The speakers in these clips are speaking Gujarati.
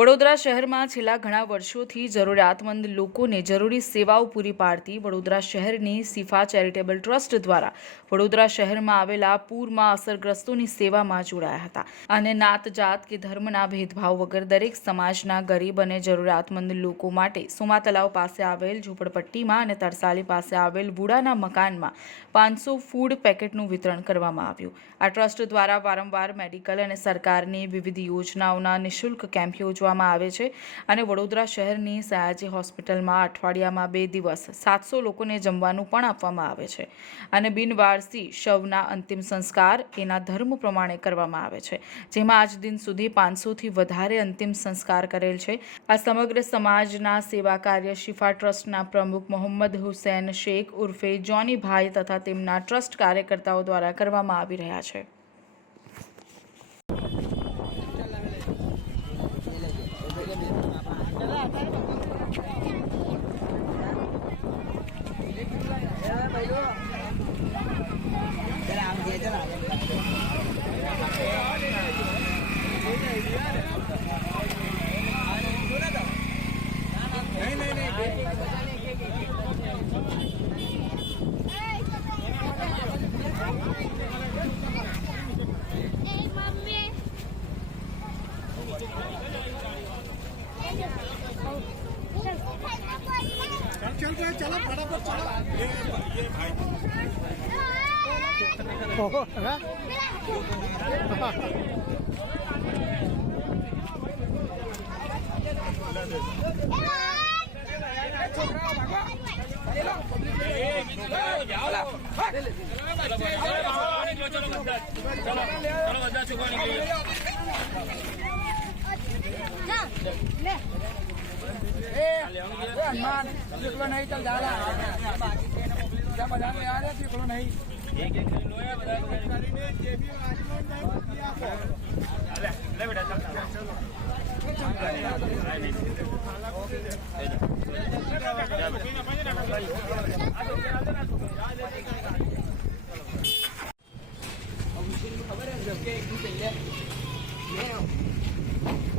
વડોદરા શહેરમાં છેલ્લા ઘણા વર્ષોથી જરૂરિયાતમંદ લોકોને જરૂરી સેવાઓ પૂરી પાડતી વડોદરા શહેરની સિફા ચેરિટેબલ ટ્રસ્ટ દ્વારા વડોદરા શહેરમાં આવેલા પૂરમાં અસરગ્રસ્તોની સેવામાં જોડાયા હતા. અને નાત જાત કે ધર્મના ભેદભાવ વગર દરેક સમાજના ગરીબ અને જરૂરિયાતમંદ લોકો માટે સુમા તલાવ પાસે આવેલ ઝૂંપડપટ્ટીમાં અને તરસાલી પાસે આવેલ વુડાના મકાનમાં પાંચસો ફૂડ પેકેટનું વિતરણ કરવામાં આવ્યું. આ ટ્રસ્ટ દ્વારા વારંવાર મેડિકલ અને સરકારની વિવિધ યોજનાઓના નિઃશુલ્ક કેમ્પ યોજવામાં આવે છે અને વડોદરા શહેરની સયાજી હોસ્પિટલમાં અઠવાડિયામાં બે દિવસ સાતસો લોકોને જમવાનું પણ આપવામાં આવે છે અને બિનવારસી શવના અંતિમ સંસ્કાર એના ધર્મ પ્રમાણે કરવામાં આવે છે, જેમાં આજ દિન સુધી પાંચસોથી વધારે અંતિમ સંસ્કાર કરેલ છે. આ સમગ્ર સમાજના સેવા કાર્ય શિફા ટ્રસ્ટના પ્રમુખ મોહમ્મદ હુસૈન શેખ ઉર્ફે જોનીભાઈ તથા તેમના ટ્રસ્ટ કાર્યકર્તાઓ દ્વારા કરવામાં આવી રહ્યા છે. ચલો ચલો ચલો બધા છોકરા હનુમાન દીકરો નહીં તો દાદા બીજા બધા ગયા રે દીકરો નહીં ખબર જ કે એકદમ પહેલે મેં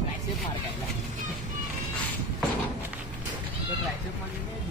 મેસેજ માર્ગ